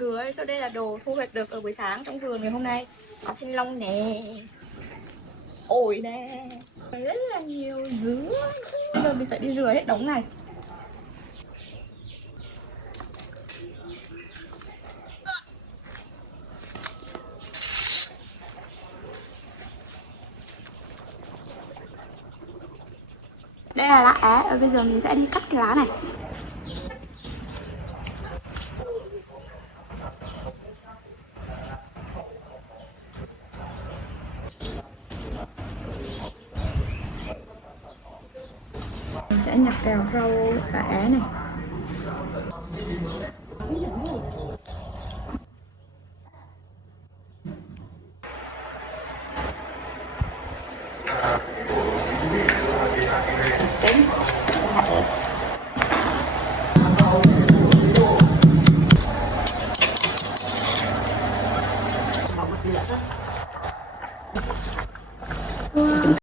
rửa. Sau đây là đồ thu hoạch được ở buổi sáng trong vườn ngày hôm nay. Có thanh long nè, ổi nè, rất là nhiều dứa. Bây giờ mình phải đi rửa hết đống này. Đây là lá é, bây giờ mình sẽ đi cắt cái lá này. Mình sẽ nhặt vào rau lá é này.